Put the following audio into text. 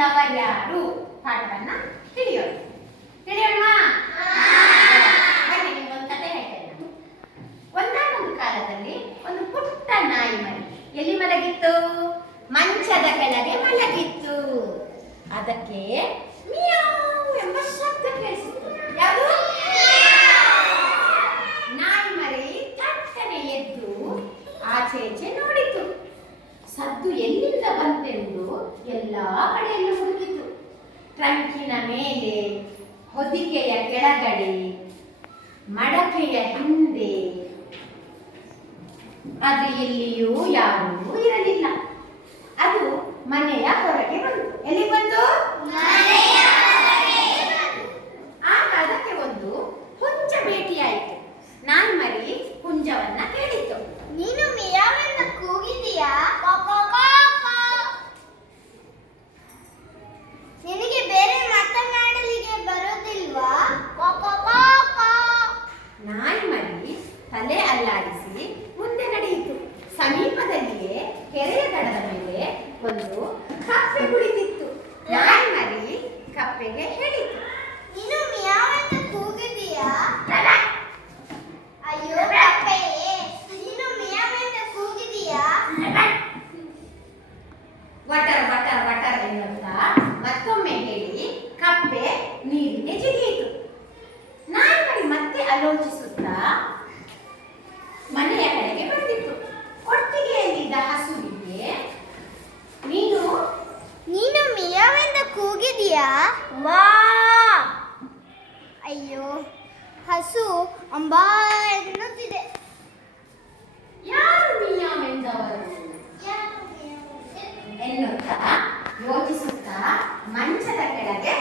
ಎಂದವರ್ಯಾರು ಪಾಠವನ್ನ ತಿಳಿಯೋಣ. ತಿಳಿಯೋಣ ಬನ್ನಿ ನಿಮ್ಗೊಂದು ಕತೆ ಹೇಳ್ತೇನೆ. ಒಂದಾನೊಂದು ಕಾಲದಲ್ಲಿ ಒಂದು ಪುಟ್ಟ ನಾಯಿ ಮರಿ. ಎಲ್ಲಿ ಮಲಗಿತ್ತು? ಮಂಚದ ಕೆಳಗೆ ಮಲಗಿತ್ತು. ಅದಕ್ಕೆ ಮಿಯಾವ್ ಎಲ್ಲಿಂದ ಬಂತೆಂದು ಎಲ್ಲ ಕಡೆಯಲ್ಲೂ ಹುಡುಕಿತು. ಟ್ರಂಕಿನ ಮೇಲೆ ಹೊದಿಕೆಯ ಕೆಳಗಡೆ ಮಡಕೆಯ ಹಿಂದೆ. ಅದು ಎಲ್ಲಿಯೂ ಯಾರೂ ಇರಲಿಲ್ಲ. ಅದು ಮನೆಯ ಹೊರಗೆ ಬಂತು. ಎಲ್ಲಿ ಬಂತು? ಆಗ ಅದಕ್ಕೆ ಒಂದು ಹುಂಜ ಭೇಟಿಯಾಯಿತು ನಾನ್ ಮರಿ ಹುಂಜವನ್ನ ಕೇಳಿತು ನೀನು ಮಿಯಾವೆಂದು ಕೂಗಿದೀಯಾ ನಿನಗೆ ಬೇರೆ ಮಾತನಾಡಲಿಕ್ಕೆ ಬರೋದಿಲ್ವಾ ನಾಯಿ ಮರಿ ತಲೆ ಅಲ್ಲಾಡಿಸಿ ಮುಂದೆ ನಡೆಯಿತು. ಸಮೀಪದಲ್ಲಿಯೇ ಕೆರೆಯ ದಡದ ಮೇಲೆ ಒಂದು ಕಪ್ಪೆ ಕುಳಿತಿತ್ತು. ನಾಯಿ ಮರಿ ಕಪ್ಪೆಗೆ ಹೇಳಿತು. ನೀನು ಅಂತ ಕೂಗಿದೀಯಾ ಅಯ್ಯೋ ಕಪ್ಪೆಯೇ ನೀನು ಅಂತ ಕೂಗಿದೀಯಾ ವಟರ್ ವಟರ್ ವಟರ್ ಎನ್ನುತ್ತಾ ಮತ್ತೊಮ್ಮೆ ಹೇಳಿ ಕಪ್ಪೆ ನೀರಿಗೆ ಜಿಗಿಯಿತು. ನಾಯಿ ಮರಿ ಮತ್ತೆ ಆಲೋಚಿಸುತ್ತಾ ಮನೆಯ ಕಡೆಗೆ ಬಂದಿತ್ತು. ಕೊಟ್ಟಿಗೆಯಲ್ಲಿದ್ದ ಹಸುವಿಗೆ ನೀನು ನೀನು ಮಿಯಾವೆಂದು ಕೂಗಿದೀಯಾ? ವಾ ಅಯ್ಯೋ ಹಸು ಅಂಬಾ ಎನ್ನುತ್ತಿದೆ ಯಾರು ಮಿಯಾವೆಂದವರು? ಎನ್ನುತ್ತಾ ಯೋಚಿಸುತ್ತಾ ಮಂಚದ ಕೆಳಗೆ